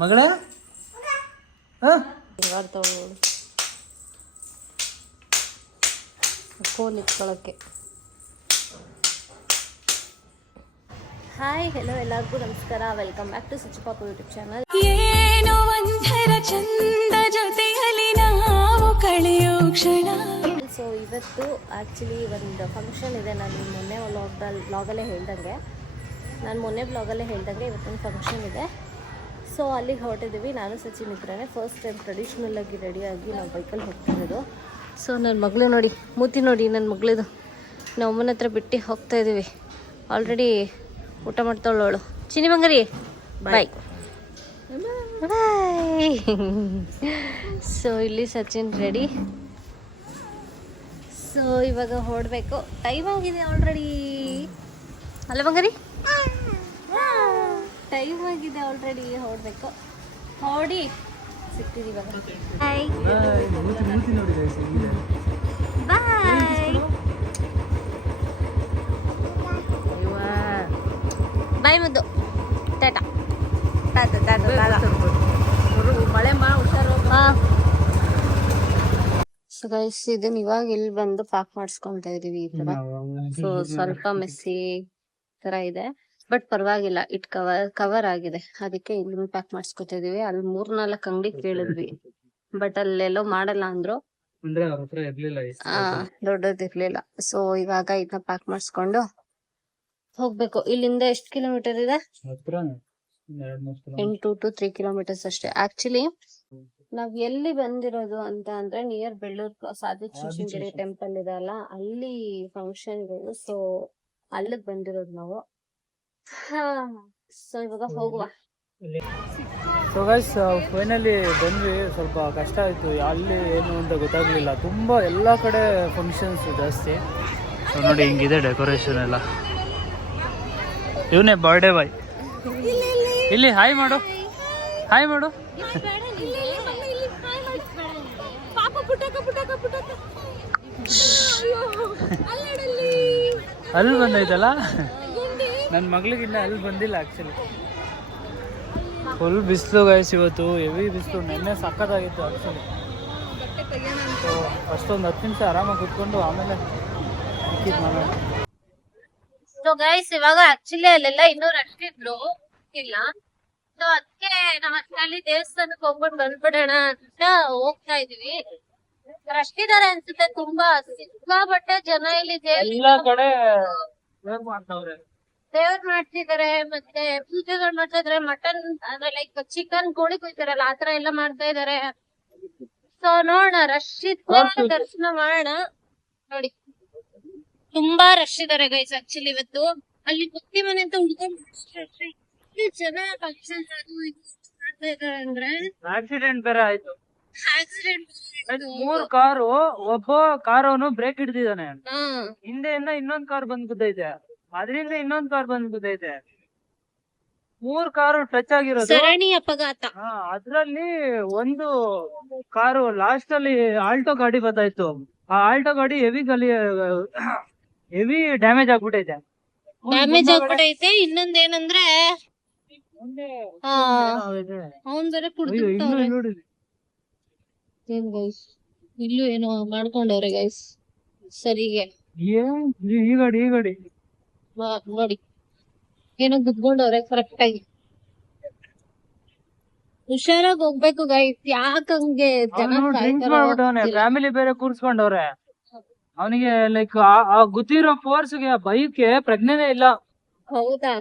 ಮಗಳ phone ಇಟ್ಕೊಳ್ಳೋಕ್ಕೆ. Hi hello ಎಲ್ಲರಿಗೂ ನಮಸ್ಕಾರ, welcome back to Suchipapa YouTube channel. ಏನೋ ಒಂಥರ ಚಂದ ಜೊತೆಯಲ್ಲಿ ನಾವು ಕಳೆಯೋ ಕ್ಷಣ. ಸೊ ಇವತ್ತು ಆ್ಯಕ್ಚುಲಿ ಒಂದು ಫಂಕ್ಷನ್ ಇದೆ. ನಾನು ಮೊನ್ನೆ ಬ್ಲಾಗಲ್ಲೇ ಹೇಳ್ದಂಗೆ ಇವತ್ತೊಂದು ಫಂಕ್ಷನ್ ಇದೆ. ಸೊ ಅಲ್ಲಿಗೆ ಹೊರಟಿದ್ದೀವಿ. ನಾನು ಸಚಿನ್ ಇಬ್ಬರೇ ಫಸ್ಟ್ ಟೈಮ್ ಟ್ರೆಡಿಷ್ನಲ್ಲಾಗಿ ರೆಡಿಯಾಗಿ ನಾವು ಬೈಕಲ್ಲಿ ಹೋಗ್ತಿರೋದು. ಸೊ ನನ್ನ ಮಗಳು ನೋಡಿ, ಮೂತಿ ನೋಡಿ ನನ್ನ ಮಗಳಿದು. ನಾವು ಅಮ್ಮನ ಹತ್ರ ಬಿಟ್ಟು ಹೋಗ್ತಾ ಇದ್ದೀವಿ. ಆಲ್ರೆಡಿ ಊಟ ಮಾಡ್ತಾಳವಳು. ಚಿನಿ ಬಂಗಾರಿ ಬಾಯ್ ಬಾಯ್. ಸೊ ಇಲ್ಲಿ ಸಚಿನ್ ರೆಡಿ. ಸೊ ಇವಾಗ ಹೊರಡಬೇಕು. ಟೈಮ್ ಆಗಿದೆ ಆಲ್ರೆಡಿ ಅಲ್ಲ ಬಂಗಾರಿ? ಟೈಮ್ ಆಗಿದೆ ಆಲ್ರೆಡಿ, ಹೊರಡಬೇಕು. ಹೊಡಿ ಸಿಗ್ತೀವಿ ಇವಾಗ. ಬಾಯ್ ಬಾಯ್ ಮುದ್ದು. ಟಾಟಾ ಟಾಟಾ ಟಾಟಾ ಟಾಟಾ. ಮಳೆ ಹುಷಾರು. ಸೊ ಗೈಸ್, ಇದನ್ನ ಇವಾಗ ಇಲ್ಲಿ ಬಂದು ಪ್ಯಾಕ್ ಮಾಡಿಸ್ಕೊಂತ ಇದೀವಿ ಈ ತರ. ಸೊ ಸ್ವಲ್ಪ ಮೆಸ್ಸಿ ತರ ಇದೆ, ಬಟ್ ಪರವಾಗಿಲ್ಲ, ಇಟ್ ಕವರ್ ಆಗಿದೆ. ಅದಕ್ಕೆ ಇಲ್ಲಿ ಪ್ಯಾಕ್ ಮಾಡಿಸ್ಕೊತಾ ಇದೀವಿ. ಅಲ್ಲಿ 3-4 ಅಂಗಡಿ ಕೇಳಿದ್ವಿ, ಬಟ್ ಅಲ್ಲೆಲ್ಲೋ ಮಾಡಲ್ಲ ಅಂದ್ರು. ದೊಡ್ಡದಿರ್ಲಿಲ್ಲ. ಸೊ ಇವಾಗ ಇದನ್ನ ಪ್ಯಾಕ್ ಮಾಡಿಸ್ಕೊಂಡು ಹೋಗ್ಬೇಕು. ಇಲ್ಲಿಂದ ಎಷ್ಟು ಕಿಲೋಮೀಟರ್ ಇದೆ? 2 to 3 ಕಿಲೋಮೀಟರ್ಸ್ ಅಷ್ಟೇ. ಆಕ್ಚುಲಿ ನಾವ್ ಎಲ್ಲಿ ಬಂದಿರೋದು ಅಂತ ಅಂದ್ರೆ ನಿಯರ್ ಬೆಳ್ಳೂರು ಸಾಧುಚುಂಚನಗಿರಿ ಟೆಂಪಲ್ ಇದೆ ಅಲ್ಲ, ಅಲ್ಲಿ ಫಂಕ್ಷನ್ ಇರೋದು. ಸೊ ಅಲ್ಲಿಗೆ ಬಂದಿರೋದು ನಾವು. ಸೊ ಇವಾಗ ಹೋಗುವ. ಸೊ ಗೈಸ್, ಫೈನಲಿ ಬಂದ್ವಿ. ಸ್ವಲ್ಪ ಕಷ್ಟ ಆಯಿತು, ಅಲ್ಲಿ ಏನು ಅಂತ ಗೊತ್ತಾಗ್ಲಿಲ್ಲ. ತುಂಬ ಎಲ್ಲ ಕಡೆ ಫಂಕ್ಷನ್ಸ್ ಜಾಸ್ತಿ. ಸೊ ನೋಡಿ, ಹಿಂಗಿದೆ ಡೆಕೋರೇಷನ್ ಎಲ್ಲ. ಇವನೇ ಬರ್ಡೇ ಬಾಯ್. ಇಲ್ಲಿ ಹಾಯ್ ಮಾಡು, ಹಾಯ್ ಮಾಡು. ಅಲ್ಲಿ ಬಂದೈತಲ್ಲ, ನನ್ನ ಮಗಳಿಗಿನ್ನ ಅಲ್ಲಿ ಬಂದಿಲ್ಲ ಆ್ಯಕ್ಚುಲಿ. ಫುಲ್ ಬಿಸಿಲು ಗೈಸ್ ಇವತ್ತು, ಹೆವಿ ಬಿಸಿಲು. ನೆನ್ನೆ ಸಖತ್ತಾಗಿತ್ತು ಆ್ಯಕ್ಚುಲಿ. ಸೊ ಅಷ್ಟೊಂದು 10 ನಿಮಿಷ ಆರಾಮಾಗಿ ಕುತ್ಕೊಂಡು ಆಮೇಲೆ ಮಾಡೋಣ. ಸೊ ಗೈಸ್, ಇವಾಗ ಆಕ್ಚುಲಿ ಅಲ್ಲೆಲ್ಲ ಇನ್ನೂ ರಶ್ ಇದ್ರು ಇಲ್ಲ. ಸೊ ಅದಕ್ಕೆ ನಾವು ಅಲ್ಲಿ ದೇವಸ್ಥಾನಕ್ಕೆ ಹೋಗ್ಬಿಟ್ಟು ಬಂದ್ಬಿಡೋಣ ಅಂತ ಹೋಗ್ತಾ ಇದೀವಿ. ರಶ್ ಇದಾರೆ ಅನ್ಸುತ್ತೆ ತುಂಬಾ, ಸಿಕ್ಕಾಪಟ್ಟೆ ಜನ ಇಲ್ಲಿ. ಎಲ್ಲ ಕಡೆ ದೇವ್ರ ಮಾಡ್ತಿದಾರೆ, ಮತ್ತೆ ಪೂಜೆಗಳು ಮಾಡ್ತಾ ಇದಾರೆ. ಮಟನ್ ಅಂದ್ರೆ ಲೈಕ್ ಚಿಕನ್ ಕೋಳಿ ಕುಯ್ತಾರಲ್ಲ, ಆತರ ಎಲ್ಲ ಮಾಡ್ತಾ ಇದಾರೆ. ಸೊ ನೋಡೋಣ, ರಶ್ ಇದ್ರೆ ದರ್ಶನ ಮಾಡೋಣ. ನೋಡಿ ತುಂಬಾ ರಶ್ ಇದಾರೆ ಗೈಸ್ ಆಕ್ಚುಲಿ ಇವತ್ತು. ಅಲ್ಲಿ ಭಕ್ತಿ ಮನೆ ಅಂತ ಹುಡ್ಕೊಂಡು ಜನ ಫಂಕ್ಷನ್ ಅದು ಇದು ಮಾಡ್ತಾ ಇದಾರೆ. ಅಂದ್ರೆ ಆಕ್ಸಿಡೆಂಟ್ ಬೇರೆ ಆಯ್ತು. ಆಕ್ಸಿಡೆಂಟ್ 3 ಕಾರು, ಒಬ್ಬ ಕಾರವನು ಬ್ರೇಕ್ ಹಿಡ್ದಿದ್ದಾನೆ. ಹಿಂದೆಯಿಂದ ಇನ್ನೊಂದ್ ಕಾರ್ ಬಂದ್ ಬಿದ್ದೈತೆ, ಅದರಿಂದ ಇನ್ನೊಂದ್ ಕಾರ್ ಬಂದ್ ಬಿದ್ದೈತೆ. 3 ಕಾರು ಟಚ್ ಆಗಿರೋದು, ಸರಣಿ ಅಪಘಾತ. ಅದ್ರಲ್ಲಿ ಒಂದು ಕಾರು ಲಾಸ್ಟ್ ಅಲ್ಲಿ ಆಲ್ಟೋ ಗಾಡಿ ಬರ್ತಾಯಿತ್ತು. ಆ ಆಲ್ಟೋ ಗಾಡಿ ಹೆವಿ ಡ್ಯಾಮೇಜ್ ಆಗ್ಬಿಟ್ಟೈತೆ. ಇನ್ನೊಂದ್ ಏನಂದ್ರೆ ಅವನ್ ಬೇರೆ ಕುಡ್ದು ಏನ್ ಗೈಸ್, ಇಲ್ಲೂ ಏನೋ ಮಾಡ್ಕೊಂಡವ್ರೆ ಗೈಸ್ ಸರಿಗೆ. ಈ ಗಾಡಿ ನೋಡಿ ಏನೋ ಗುದ್ಕೊಂಡವ್ರೆ ಕರೆಕ್ಟ್ ಆಗಿ. ಹುಷಾರಾಗಿ ಹೋಗ್ಬೇಕು ಗೈಸ್, ಯಾಕಂಗೆ ಫ್ಯಾಮಿಲಿ ಬೇರೆ ಕೂರ್ಸ್ಕೊಂಡವ್ರೆ. ಅವನಿಗೆ ಲೈಕ್ ಆ ಗುದ್ದಿರೋ ಫೋರ್ಸ್ಗೆ ಬೈಕ್ಗೆ ಪ್ರಜ್ಞೆನೇ ಇಲ್ಲ. ಹೌದಾ?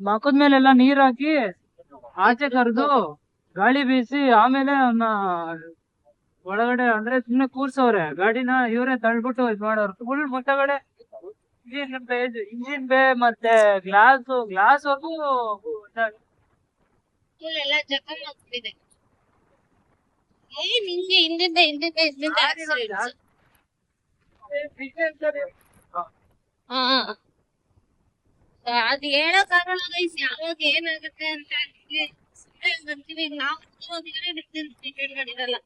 ಮಕ್ಕದ ಮೇಲೆಲ್ಲ ನೀರ್ ಹಾಕಿ ಆಚೆ ಕರೆದು ಗಾಳಿ ಬೀಸಿ ಆಮೇಲೆ ಅವನ್ನ ಒಳಗಡೆ ಅಂದ್ರೆ ಸುಮ್ನೆ ಕೂರ್ಸವ್ರೆ. ಗಾಡಿನ ಇವರೇ ತಳ್ಬಿಟ್ಟು ಇದ್ ಮಾಡೋರು. ಫುಲ್ ಮುಂದಗಡೆ ಇಂಜಿನ್ ಬೇ ಮತ್ತೆ ಗ್ಲಾಸ್ ಎಲ್ಲ ಜಖಮ್ ಆಗ್ತಿದೆ. ಹಿಂದಿಂದ ಅದ್ ಹೇಳೋ ಕಾರಣ ಗೈಸ್, ಯಾವಾಗ ಏನಾಗುತ್ತೆ ಅಂತ ಬರ್ತೀವಿ ನಾವು. ಗಾಡಿರಲ್ಲ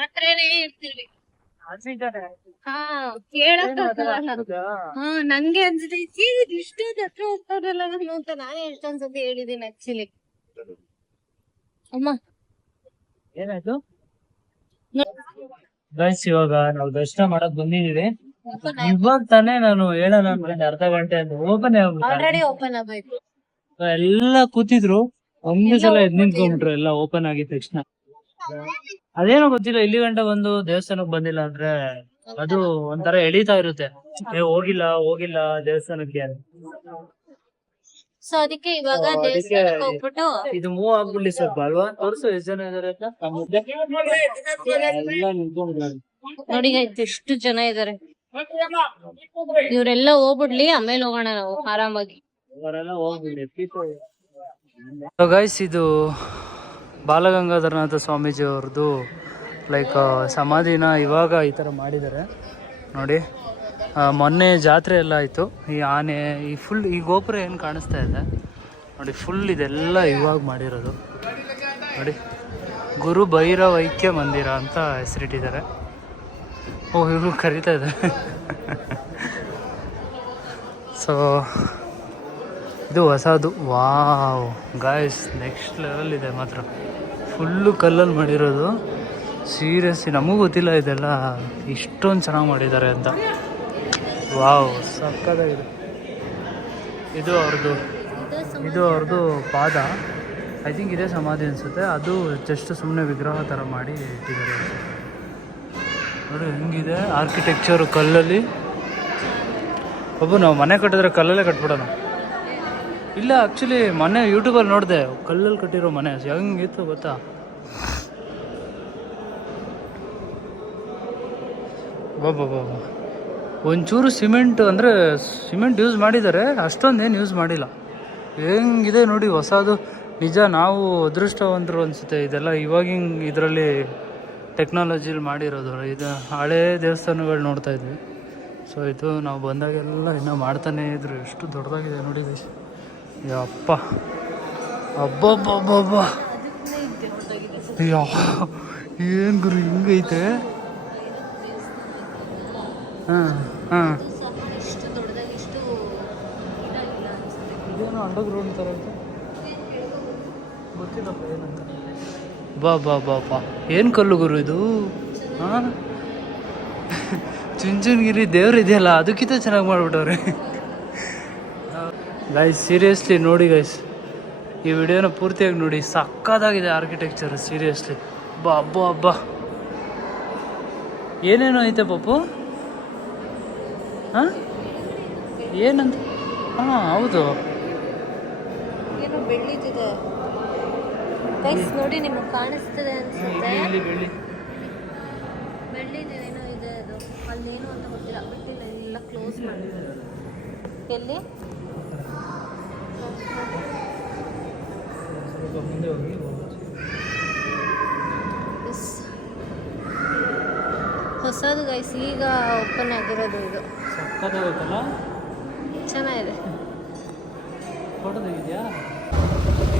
ಹತ್ರನೇ ಇರ್ತೀವಿ. ನಂಗೆ ಅನ್ಸುತ್ತೆ ಇಷ್ಟೊಂದು ಹತ್ರ ಹೋಗ್ತಾರಲ್ಲ ಅಂತ ನಾನೇ ಎಷ್ಟೊಂದ್ಸತಿ ಹೇಳಿದೀನಿ ಆಕ್ಚುಲಿ. ಅಮ್ಮ ಏನಾಯ್ತು ಗೈಸ್? ಇವಾಗ ನಾವು ದರ್ಶನ ಮಾಡಕ್ ಬಂದಿದೀವಿ. ಇವಾಗ ತಾನೇ ನಾನು ಹೇಳೋಣ ಅನ್ಕೊಂಡೆ ಅರ್ಧ ಗಂಟೆ ಅಂತ, ಓಪನ್ ಆಲ್ರೆಡಿ ಓಪನ್ ಆಗಬೇಕು. ಎಲ್ಲ ಕೂತಿದ್ರು, ಒಂದೇ ಸಲ ಎದ್ ನಿಂತ್ಕೊಂಡ್ಬಿಟ್ರು ಎಲ್ಲ ಓಪನ್ ಆಗಿದ ತಕ್ಷಣ. ಅದೇನೋ ಗೊತ್ತಿಲ್ಲ, ಇಲ್ಲಿ ಗಂಟೆ ಬಂದು ದೇವಸ್ಥಾನಕ್ ಬಂದಿಲ್ಲ ಅಂದ್ರೆ ಅದು ಒಂಥರ ಎಳೀತಾ ಇರುತ್ತೆ, ಹೋಗಿಲ್ಲ ಹೋಗಿಲ್ಲ ದೇವಸ್ಥಾನಕ್ಕೆ ಅಂತ. ಸೊ ಅದಕ್ಕೆ ಇವಾಗ ಅದಕ್ಕೆ ದೇವಸ್ಥಾನಕ್ಕೆ ಹೋಗ್ಬಿಟ್ಟು ಇದು ಮೂವ್ ಆಗ್ಬಿಡ್ಲಿ ಸ್ವಲ್ಪ ಅಲ್ವಾ? ತೋರ್ಸು ಎಷ್ಟು ಜನ ಇದಾರೆ ಅಂತ. ಎಲ್ಲ ನಿಂತ್ಕೊಂಡ್ಬಿಟ್ರು. ನೋಡಿ ಎಷ್ಟು ಜನ ಇದಾರೆ. ಇವ್ರೆಲ್ಲ ಹೋಗ್ಬಿಡ್ಲಿ, ಆಮೇಲೆ ಹೋಗೋಣ ನಾವು ಆರಾಮಾಗಿ. ಅವರೆಲ್ಲ ಹೋಗ್ಬಿಡಿ. ಗೈಸ್, ಇದು ಬಾಲಗಂಗಾಧರನಾಥ ಸ್ವಾಮೀಜಿ ಅವ್ರದ್ದು ಲೈಕ್ ಸಮಾಧಿನ ಇವಾಗ ಈ ಥರ ಮಾಡಿದ್ದಾರೆ ನೋಡಿ. ಮೊನ್ನೆ ಜಾತ್ರೆ ಎಲ್ಲ ಆಯಿತು. ಈ ಆನೆ, ಈ ಫುಲ್ ಈ ಗೋಪುರ ಏನು ಕಾಣಿಸ್ತಾ ಇದೆ ನೋಡಿ, ಫುಲ್ ಇದೆಲ್ಲ ಇವಾಗ ಮಾಡಿರೋದು ನೋಡಿ. ಗುರು ಭೈರವೈಕ್ಯ ಮಂದಿರ ಅಂತ ಹೆಸರಿಟ್ಟಿದ್ದಾರೆ. ಓ, ಇವರು ಕರೀತಾ ಇದ್ದಾರೆ. ಸೊ ಇದು ಹೊಸದು. ವಾವ್ ಗಾಯ್ಸ್, ನೆಕ್ಸ್ಟ್ ಲೆವೆಲ್ ಇದೆ ಮಾತ್ರ. ಫುಲ್ಲು ಕಲ್ಲಲ್ಲಿ ಮಾಡಿರೋದು. ಸೀರಿಯಸ್ಲಿ ನಮಗೂ ಗೊತ್ತಿಲ್ಲ ಇದೆಲ್ಲ ಇಷ್ಟೊಂದು ಚೆನ್ನಾಗಿ ಮಾಡಿದ್ದಾರೆ ಅಂತ. ವಾವ್, ಸಕ್ಕತ್ತಾಗಿದೆ. ಇದು ಅವ್ರದ್ದು ಪಾದ. ಐ ಥಿಂಕ್ ಇದೇ ಸಮಾಧಿ ಅನಿಸುತ್ತೆ. ಅದು ಜಸ್ಟ್ ಸುಮ್ಮನೆ ವಿಗ್ರಹ ಥರ ಮಾಡಿ ಇಟ್ಟಿದ್ದಾರೆ ನೋಡಿ. ಹೆಂಗಿದೆ ಆರ್ಕಿಟೆಕ್ಚರು ಕಲ್ಲಲ್ಲಿ. ನಾವು ಮನೆ ಕಟ್ಟಿದ್ರೆ ಕಲ್ಲಲ್ಲೇ ಕಟ್ಬಿಡೋಣ. ಇಲ್ಲ, ಆ್ಯಕ್ಚುಲಿ ಮನೆ ಯೂಟ್ಯೂಬಲ್ಲಿ ನೋಡಿದೆ, ಕಲ್ಲಲ್ಲಿ ಕಟ್ಟಿರೋ ಮನೆ ಹೆಂಗಿತ್ತು ಗೊತ್ತಾ? ಬಾಬಾ, ಒಂಚೂರು ಸಿಮೆಂಟ್ ಅಂದರೆ ಸಿಮೆಂಟ್ ಯೂಸ್ ಮಾಡಿದ್ದಾರೆ, ಅಷ್ಟೊಂದೇನು ಯೂಸ್ ಮಾಡಿಲ್ಲ. ಹೆಂಗಿದೆ ನೋಡಿ ಹೊಸದು. ನಿಜ ನಾವು ಅದೃಷ್ಟವಂತರು ಅನಿಸುತ್ತೆ. ಇದೆಲ್ಲ ಇವಾಗಿನ ಇದರಲ್ಲಿ ಟೆಕ್ನಾಲಜಿಲಿ ಮಾಡಿರೋದು. ಇದು ಹಳೇ ದೇವಸ್ಥಾನಗಳು ನೋಡ್ತಾ ಇದ್ವಿ. ಸೊ ಇದು ನಾವು ಬಂದಾಗೆಲ್ಲ ಇನ್ನೂ ಮಾಡ್ತಾನೇ ಇದ್ರು. ಎಷ್ಟು ದೊಡ್ಡದಾಗಿದೆ ನೋಡಿ. ಯಪ್ಪ, ಅಬ್ಬಬ್ಬಬ್ಬಬ್ಬ, ಏನು ಗುರು ಹಿಂಗೈತೆ. ಹಾಂ ಇದೇನೋ ಅಂಡರ್ಗ್ರೌಂಡ್ ಥರ ಐತೆ, ಗೊತ್ತಿಲ್ಲಪ್ಪ ಏನಂತ. ಬಾ ಏನು ಕಲ್ಲು ಗುರು ಇದು. ಹಾಂ, ಚುಂಚನಗಿರಿ ದೇವ್ರು ಇದೆಯಲ್ಲ, ಅದಕ್ಕಿಂತ ಚೆನ್ನಾಗಿ ಮಾಡಿಬಿಟ್ಟವ್ರೆ ಗೈಸ್. ಸೀರಿಯಸ್ಲಿ ನೋಡಿ ಗೈಸ್, ಈ ವಿಡಿಯೋನ ಪೂರ್ತಿಯಾಗಿ ನೋಡಿ. ಸಕ್ಕತ್ತಾಗಿದೆ ಆರ್ಕಿಟೆಕ್ಚರ್ ಸೀರಿಯಸ್ಲಿ. ಹಬ್ಬ ಏನೇನೋ ಐತೆ ಪಾಪು. ಹಾಂ, ಏನಂತ? ಹಾಂ, ಹೌದು, ಏನೋ ಬೆಳ್ಳಿದಿದೆ ಗೈಸ್. ನೋಡಿ, ನಿಮಗೆ ಕಾಣಿಸ್ತದೆ ಅನ್ಸುತ್ತೆ. ಬೆಳ್ಳಿದೇನೋ ಇದೆ. ಅದು ಅಲ್ಲೇನು ಅಂತ ಗೊತ್ತಿಲ್ಲ, ಬಿಟ್ಟಿಲ್ಲ, ಎಲ್ಲ ಕ್ಲೋಸ್ ಮಾಡಿದ್ದಾರೆ. ಎಲ್ಲಿ ಹೊಸದು ಗೈಸ್, ಈಗ ಓಪನ್ ಆಗಿರೋದು ಇದು. ಸಕ್ಕತ್ತಾಗುತ್ತಲ್ಲ, ಚೆನ್ನಾಗಿದೆ. ಫೋಟೋ ತೆಗಿದ್ಯಾ?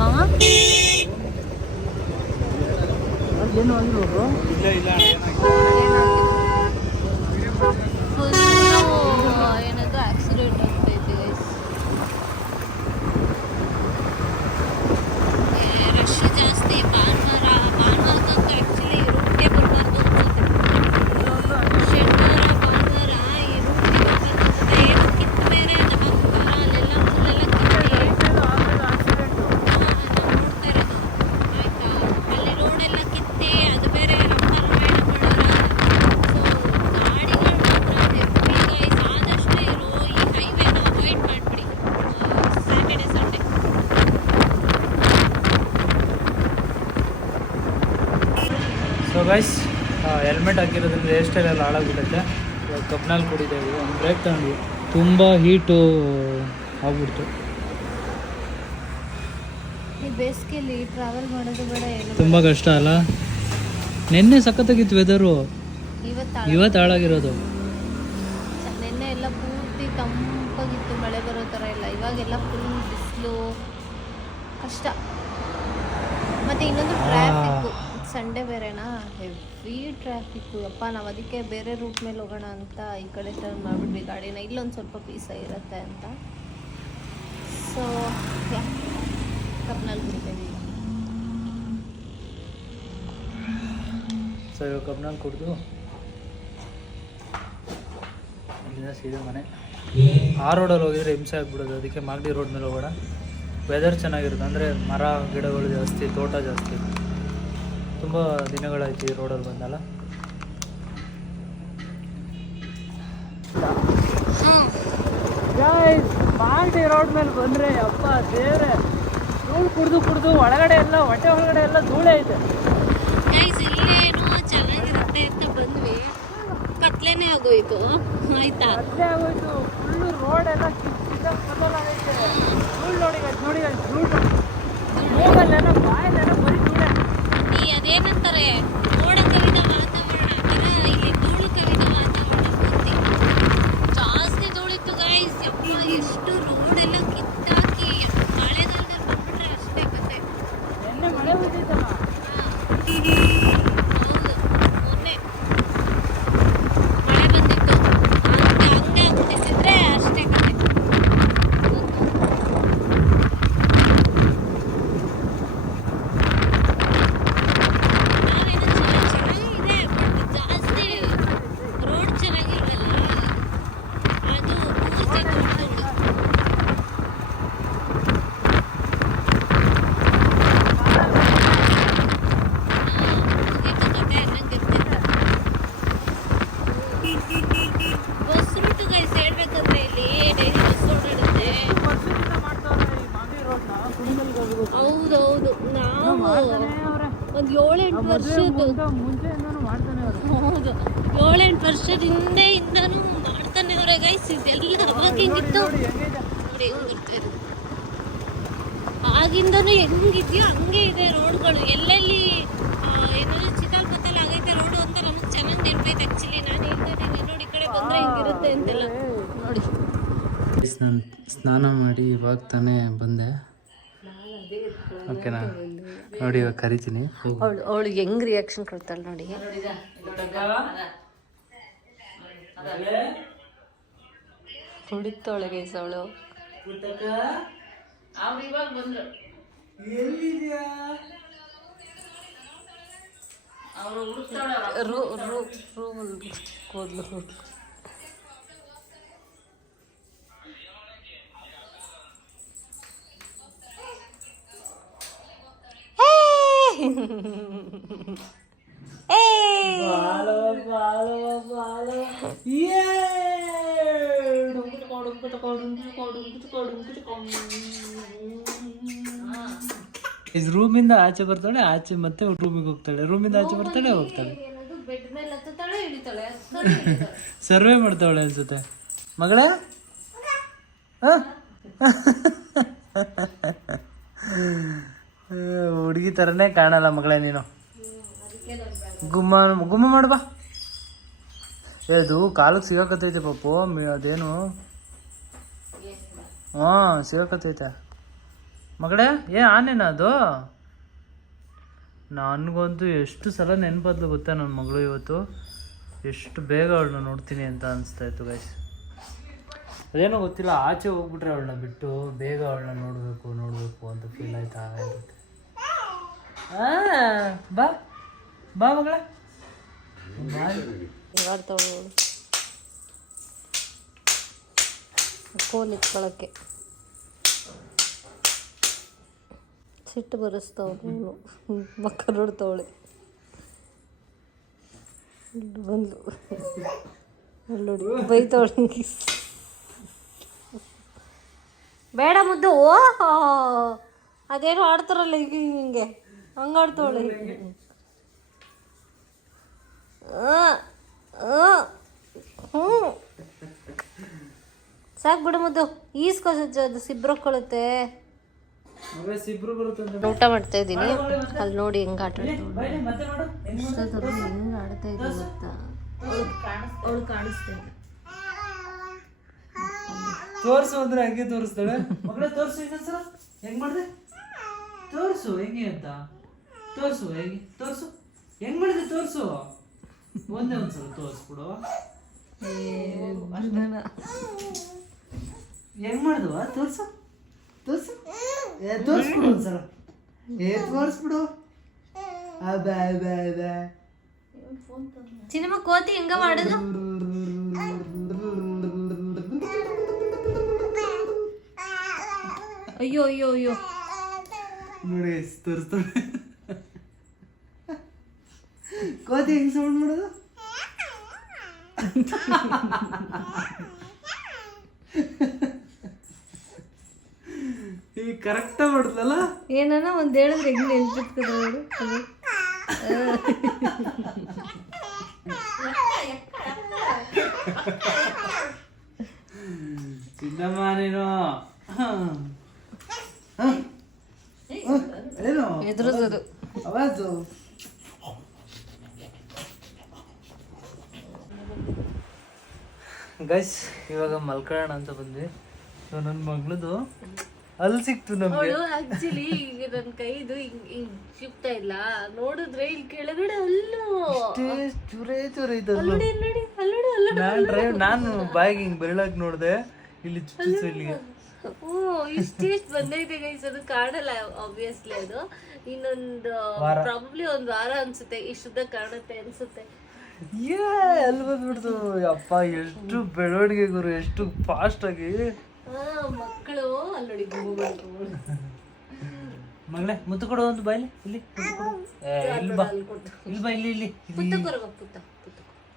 ಹಾಂ, ಏನು ಆಗಿರೋದು? ಇಲ್ಲ ಏನದು ಆಕ್ಸಿಡೆಂಟ್ ಆಗ್ತೈತಿ ಗೈಸ್. ರಶ್ ಜಾಸ್ತಿ. ಭಾನುವಾರದಂತೂ ಆ್ಯಕ್ಚುಲಿ ರೂಟ್ಗೆ ಬರಬಾರ್ದು ಅನ್ಸುತ್ತೆ. ಶನಿವಾರ ಭಾನುವಾರ ಈ ರೂಟ್ಗೆ ಬರಬಾರ್ದು ಅನ್ಸುತ್ತೆ. ಏನೋ ಕಿತ್ತು ಬೇರೆ ಅಲ್ಲೆಲ್ಲ ಕಿತ್ತಿ ನೋಡ್ತಾ ಇರೋದು ಆಯ್ತಾ. ಅಲ್ಲಿ ರೋಡೆಲ್ಲ ಕಿತ್ತಿ ಅದು ಬೇರೆ ರಂಗರಾಮಾಯಣ ಮಾಡೋರು. ಸೊ ಗಾಡಿಗಳು ಮಾತ್ರ ಆದಷ್ಟು ಈ ಹೈವೇನ ಅವಾಯ್ಡ್ ಮಾಡಿಬಿಡಿ Saturday Sunday. So guys, helmet ಹಾಕಿರೋದ್ರಿಂದ ಹೇರ್ ಸ್ಟೈಲ್ ಎಲ್ಲ ಹಾಳಾಗ್ಬಿಟ್ಟೈತೆ. ಇವಾಗ ಕಬ್ನಲ್ಲಿ ಕುಡಿದ್ದೇವೆ, ಒಂದು ಬ್ರೇಕ್ ತಗೊಂಡ್ವಿ, ತುಂಬ ಹೀಟು ಆಗ್ಬಿಡ್ತು. ಈ ಬೇಸಿಗೆಯಲ್ಲಿ ಟ್ರಾವೆಲ್ ಮಾಡೋದು ಬೇಡ, ಏನು ತುಂಬ ಕಷ್ಟ ಅಲ್ಲ. ನಿನ್ನೆ ಸಖತ್ತಾಗಿತ್ತು ವೆದರು, ಇವತ್ತು ಹಾಳಾಗಿರೋದು. ನಿನ್ನೆ ಎಲ್ಲ ಪೂರ್ತಿ ತಂಪಾಗಿತ್ತು, ಮಳೆ ಬರೋ ಥರ ಇಲ್ಲ. ಇವಾಗೆಲ್ಲ ಫುಲ್ ಬಿಸಿಲು, ಕಷ್ಟ. ಮತ್ತು ಇನ್ನೊಂದು ಟ್ರಾಫಿಕ್ಕು, ಸಂಡೇ ಬೇರೆನಾ, ಹೆವಿ ಟ್ರಾಫಿಕ್ಕು. ಅಪ್ಪ, ನಾವು ಅದಕ್ಕೆ ಬೇರೆ ರೂಟ್ ಮೇಲೆ ಹೋಗೋಣ ಅಂತ ಈ ಕಡೆ ಟರ್ನ್ ಮಾಡಿಬಿಟ್ವಿ ಗಾಡಿನ. ಇಲ್ಲೊಂದು ಸ್ವಲ್ಪ ಪೀಸ ಇರುತ್ತೆ ಅಂತ. ಸೊ ಕಬ್ನಲ್ಲಿ ಕುಡಿತೀವಿ. ಸೊ ಇವಾಗ ಕಬ್ನಲ್ಲಿ ಕುಡಿದು ಅಲ್ಲಿಂದ ಸೀದಾ ಮನೆ. ಆ ರೋಡಲ್ಲಿ ಹೋಗಿದ್ರೆ ಹಿಂಸೆ ಆಗ್ಬಿಡೋದು, ಅದಕ್ಕೆ ಮಾಗಡಿ ರೋಡ್ ಮೇಲೆ ಹೋಗೋಣ. ವೆದರ್ ಚೆನ್ನಾಗಿರುತ್ತೆ, ಅಂದರೆ ಮರ ಗಿಡಗಳು ಜಾಸ್ತಿ, ತೋಟ ಜಾಸ್ತಿ. ತುಂಬ ದಿನಗಳಾಯ್ತು ಈ ರೋಡಲ್ಲಿ ಬಂದಲ್ಲ. ಮಾಗಡಿ ರೋಡ್ ಮೇಲೆ ಬಂದರೆ ಅಪ್ಪ ದೇವ್ರೆ, ಧೂಳು ಕುಡಿದು ಒಳಗಡೆ ಎಲ್ಲ ಹೊಟ್ಟೆ ಒಳಗಡೆ ಎಲ್ಲ ಧೂಳೇ ಇದೆ. ಇಲ್ಲೇನೋ ಚೆನ್ನಾಗಿರುತ್ತೆ ಅಂತ ಬಂದ್ವಿ, ಕತ್ಲೇನೆ ಆಗೋಯ್ತು. ಆಯ್ತಾ, ಕತ್ಲೆ ಆಗೋಯ್ತು. ಫುಲ್ಲು ರೋಡ್ ಎಲ್ಲ ಆಗೈತೆ. ಧೂಳು ನೋಡಿ ಧೂಳು ಮೂಗಲ್ಲೆಲ್ಲ ಬಾಯಲ್ಲೆಲ್ಲ ಬರೀ ಧೂಳೆ. ಈ ಅದೇನಂತಾರೆ ಮೋಡ ಕವಿದ ವಾತಾವರಣ ಥರ ಇಲ್ಲಿ ಧೂಳು ಕವಿದ ವಾತಾವರಣ ಪೂರ್ತಿ. ಜಾಸ್ತಿ ಧೂಳಿತ್ತು ಗೈಸ್. ಯಪ್ಪ ಎಷ್ಟು ರೋಡ್ ಎಲ್ಲ ಕಿತ್ತಾಕಿ ಮಳೆಗಾಲದಲ್ಲಿ ಬಂದ್ಬಿಟ್ರೆ ಅಷ್ಟೇ ಕತೆ. ಎಣ್ಣೆ ಮಳೆ ಬಂದಿತ್ತಲ್ಲ. ಹೌದು, ಮೊನ್ನೆ ಮಳೆ ಬಂದಿತ್ತು, ಹಂಗೆ ಆಗ್ಬಿಟ್ಟಿದ್ರೆ ಅಷ್ಟೇ ಕತೆ. ಚೆನ್ನಾಗಿದೆ, ಬಟ್ ಜಾಸ್ತಿ ರೋಡ್ ಚೆನ್ನಾಗಿಲ್ವಲ್ಲ, ಅದು ಪೂರ್ತಿ ಧೂಳು. ಬಸ್ ರೂಟ್ ಗೈಸ್ ಹೇಳ್ಬೇಕಂದ್ರೆ ಇಲ್ಲಿ ಡೈಲಿ ಬಸ್ ಓಡಾಡುತ್ತೆ. ವರ್ಷದಿಂದ ಮಾಡ್ತಾವ್ರೆ ಈ ಮಾಗಡಿ ರೋಡ್ನ. ಕುಣಿಗಲ್ಗೆ ಹೋಗ್ಬೇಕು. ಹೌದೌದು, ನಾವು ಒಂದು 7-8 ವರ್ಷದ್ದು, ಮುಂಚೆಯಿಂದನೂ ಮಾಡ್ತಾನೆ ಅವರು. ಹೌದು 7-8 ವರ್ಷದಿಂದನೂ ಮಾಡ್ತಾನೆ ಅವರ ಗೈಸ್. ಇದೆಲ್ಲ ಅವಾಗ ಹೆಂಗಿತ್ತು ನೋಡಿ, ಹೆಂಗ್ ಬರ್ತಾ ಇದೆ. ಆಗಿಂದನೂ ಹೆಂಗಿದ್ಯೋ ಹಂಗೆ ಇದೆ ರೋಡ್ಗಳು. ಎಲ್ಲೆಲ್ಲಿ ಏನಾದ್ರು ಚಿತಾಲ್ಪತ್ತಲ್ಲಿ ಆಗೈತೆ ರೋಡು ಅಂತ ನಮಗೆ ಚೆನ್ನಾಗಿ ನೆನಪೈತೆ. ಆ್ಯಕ್ಚುಲಿ ನಾನು ಹೇಳ್ತಾ ಇದ್ದೀನಿ ನೋಡಿ, ಈ ಕಡೆ ಬಂದರೆ ಹಿಂಗಿರುತ್ತೆ ಅಂತೆಲ್ಲ ನೋಡಿ. ನಾನು ಸ್ನಾನ ಮಾಡಿ ಇವಾಗ ತಾನೇ ಬಂದೆ. ಓಕೆನಾ, ನೋಡಿ ಇವಾಗ ಕರಿತೀನಿ. ಅವಳು ಹೆಂಗ್ ರಿಯಾಕ್ಷನ್ ಕೊಡ್ತಾಳೆ ನೋಡಿ. ಕುಡಿತಾಳೆ ಗೈಸ್ ಅವಳು. ಕೂದಲು ರೂಮಿಂದ ಆಚೆ ಬರ್ತಾಳೆ, ಆಚೆ ಮತ್ತೆ ರೂಮಿಗೆ ಹೋಗ್ತಾಳೆ, ರೂಮಿಂದ ಆಚೆ ಬರ್ತಾಳೆ, ಹೋಗ್ತಾಳೆ. ಬೆಡ್ ಮೇಲೆ ಹತ್ತಾಳೆ, ಇಳಿತಾಳೆ. ಸರ್ವೆ ಮಾಡ್ತಾವಳೆ ಅನ್ಸುತ್ತೆ ಮಗಳೇ. ಹುಡುಗಿ ಥರನೇ ಕಾಣಲ್ಲ ಮಗಳೇ ನೀನು. ಗುಮ್ಮ ಮಾಡ್ಬಾ. ಅದು ಕಾಲಕ್ಕೆ ಸಿಗಾಕತ್ತೈತೆ ಪಾಪು, ಅದೇನು ಸಿಗಾಕತ್ತೈತೆ ಮಗಳೇ. ಆನೇನ ಅದು? ನನಗಂತೂ ಎಷ್ಟು ಸಲ ನೆನಪದ್ಲು ಗೊತ್ತಾ ನನ್ನ ಮಗಳು. ಇವತ್ತು ಎಷ್ಟು ಬೇಗ ಅವಳನ್ನ ನೋಡ್ತೀನಿ ಅಂತ ಅನಿಸ್ತಾ ಇತ್ತು ಗೈಸ್. ಅದೇನೋ ಗೊತ್ತಿಲ್ಲ, ಆಚೆ ಹೋಗ್ಬಿಟ್ರೆ ಅವಳನ್ನ ಬಿಟ್ಟು ಬೇಗ ಅವಳನ್ನ ನೋಡಬೇಕು ಅಂತ ಫೀಲ್ ಆಯ್ತಾ ಇರುತ್ತೆ. ಬಾ ಬಾ ಮಗಳ. ಫೋನ್ ಇಟ್ಕೊಳಕ್ಕೆ ಸಿಟ್ಟು ಬರೆಸ್ತಾವಳು, ಮಕ್ಕ ನೋಡ್ತಾವಳೆ. ಬಂದು ನೋಡಿ ಬೈತಾವಳೆ. ಬೇಡ ಮುದ್ದು, ಓಹೋ ಅದೇನು ಆಡ್ತಾರಲ್ಲ ಈಗ ಹಿಂಗೆ ಹಂಗಾಡ್ತಾವಳೆ. ಸಾಕು ಬಿಡು ಮುದ್ದು, ಈಸ್ಕೊ ಅದು ಸಿಬ್ರೊಕ್ಕೊಳುತ್ತೆ. ಊಟ ಮಾಡ್ತಾ ಇದ್ದೀನಿ, ಅಲ್ಲಿ ನೋಡಿ ಹೆಂಗ ಆಟ ಹೆಂಗ್ ಆಡ್ತಾ ಇದ್ದೆ ಗೊತ್ತಾ. ಅವಳು ಕಾಣಿಸ್ತಾ ಇದೆ. ತೋರ್ಸು ಅಂದ್ರೆ ಹಂಗೆ ತೋರಿಸ್ತಾಳೆ ಮಗಳೇ. ತೋರ್ಸು ಇನ್ನೊಂದ್ಸಲ ಹೆಂಗ್ ಮಾಡಿದೆ, ತೋರ್ಸು ಹೆಂಗೆ ಅಂತ. ತೋರ್ಸು ಹೆಂಗೆ, ತೋರ್ಸು ಹೆಂಗ್ ಮಾಡಿದೆ, ತೋರ್ಸು ಒಂದ್ಸಲ ತೋರ್ಸ್ಬಿಡು. ಹೆಂಗ್ ಮಾಡಿದ್ವ, ತೋರ್ಸು ತೋರ್ಸು, ತೋರ್ಸ್ಬಿಡು ಒಂದ್ಸಲ. ತೋರ್ಸ್ಬಿಡು. ಸಿನಿಮಾ ಕೋತಿ ಹೆಂಗ ಮಾಡುದು? ಅಯ್ಯೋ ಅಯ್ಯೋ ಅಯ್ಯೋ ನೋಡಿ ತೋರಿಸ್ತಾಳೆ ಕೋತಿ ಹೆಂಗ್ ಸೌಂಡ್ ಮಾಡೋದು. ಈಗ ಕರೆಕ್ಟ್ ಮಾಡುದಲ್ಲ. ಏನಾನ ಒಂದ್ ಹೇಳಿದ್ರೆ ಹೆಂಗ್ ನೆನ್ಪಿಟ್ಕೋದು ಅವರು. ಚಿನ್ನಮ್ಮ ನೀನು ಏನು ಎದುರಿಸೋದು ಅವಾಜು. ಗೈಸ್ ಇವಾಗ ಮಲ್ಕೊಳ್ಳೋಣ ಅಂತ ಬಂದ್ವಿ. ಸೊ ನನ್ನ ಮಗಳದು ಅಲ್ಲಿ ಸಿಕ್ತು ನಮ್ಗೆ. ಆಕ್ಚುಲಿ ಈಗ ನನ್ ಕೈದು ಹಿಂಗ್ ಸಿಗ್ತಾ ಇಲ್ಲ, ನೋಡಿದ್ರೆ ಇಲ್ಲಿ ಕೆಳಗಡೆ ಅಲ್ಲೂ ಚೂರೇ ಚೂರೇ ಐತಲ್ಲ. ನಾನು ಬಾಯಿಗೆ ಹಿಂಗ್ ಬೆರಳಾಗಿ ನೋಡ್ದೆ, ಇಲ್ಲಿ ಚುಚ್ಚು ಇಲ್ಲಿಗೆ. ಓ ಇಷ್ಟಿಷ್ಟು ಬಂದೈತೆ ಗೈಸ್. ಅದು ಕಾಣಲ್ಲ ಆಬ್ವಿಯಸ್ಲಿ, ಅದು ಇನ್ನೊಂದು ಪ್ರಾಬಬ್ಲಿ ಒಂದ್ ವಾರ ಅನ್ಸುತ್ತೆ ಇಷ್ಟುದ್ದ ಕಾಣುತ್ತೆ ಅನ್ಸುತ್ತೆ. ಎಲ್ಲಿ ಬಂದ್ಬಿಡ್ತು ಅಪ್ಪ, ಎಷ್ಟು ಬೆಳವಣಿಗೆ ಗುರು, ಎಷ್ಟು ಫಾಸ್ಟ್ ಆಗಿ. ಮಕ್ಕಳು ಅಲ್ಲಿ ಮಗಳೇ ಮುತ್ತು ಕೊಡು ಒಂದು ಬಾಯ್ಲಿ. ಇಲ್ಲಿ ಇಲ್ಲಿ ಬಾ, ಇಲ್ಲಿ ಬಾ, ಇಲ್ಲಿ ಇಲ್ಲಿ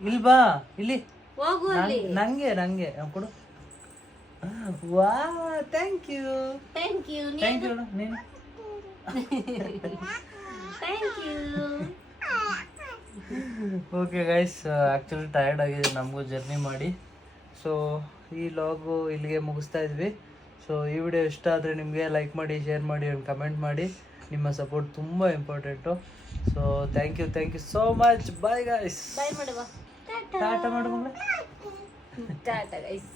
ಇಲ್ಲಿ ಬಾ, ಇಲ್ಲಿ ಹೋಗು ಅಲ್ಲಿ. ನಂಗೆ ಕೊಡು. ವಾ thank you thank you thank you ನೀನು. Thank you. Okay guys, actually tired ಆಗಿದೆ ನಮಗೂ ಜರ್ನಿ ಮಾಡಿ. ಸೊ ಈ ಲಾಗು ಇಲ್ಲಿಗೆ ಮುಗಿಸ್ತಾ ಇದ್ವಿ. ಸೊ ಈ ವಿಡಿಯೋ ಇಷ್ಟ ಆದರೆ ನಿಮಗೆ ಲೈಕ್ ಮಾಡಿ, ಶೇರ್ ಮಾಡಿ, ಒಂದು ಕಮೆಂಟ್ ಮಾಡಿ. ನಿಮ್ಮ ಸಪೋರ್ಟ್ ತುಂಬ important. So thank you so much. Bye guys. Bye ಮಾಡುವ. ಟಾಟಾ ಮಾಡು ಮಗಳೇ. ಟಾಟಾ ಗೈಸ್.